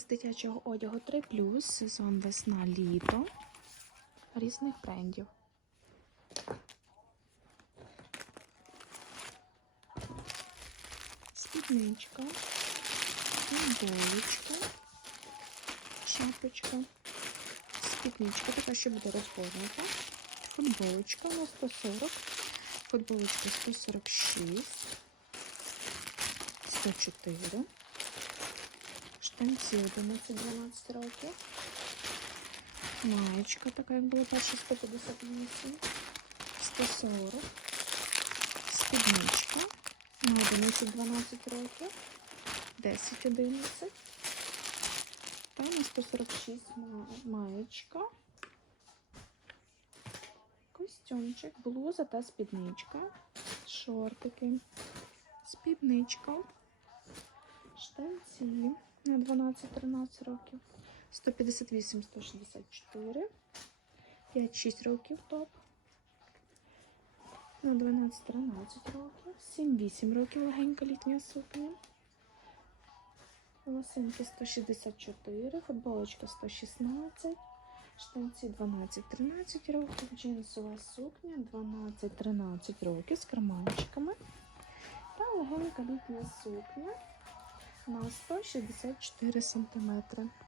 Мікс дитячого одягу 3 сезон весна літо. Різних брендів. Спідничка, футболочка, шапочка, спідничка, така, що буде розгорнута, футболочка на 140, футболочка 146, 104, штанці 11-12 років, маєчка, така як була перша 158, 140, спідничка. На 11-12 років, 10-11, та на 146 маєчка, костюмчик, блуза та спідничка, шортики, спідничка, штанці на 12-13 років, 158-164, 5-6 років топ. На 12-13 років, 7-8 років легенька літня сукня. Лосинки 164, футболочка 116, штанці 12-13 років, джинсова сукня 12-13 років з карманчиками. Та легенька літня сукня на 164 см.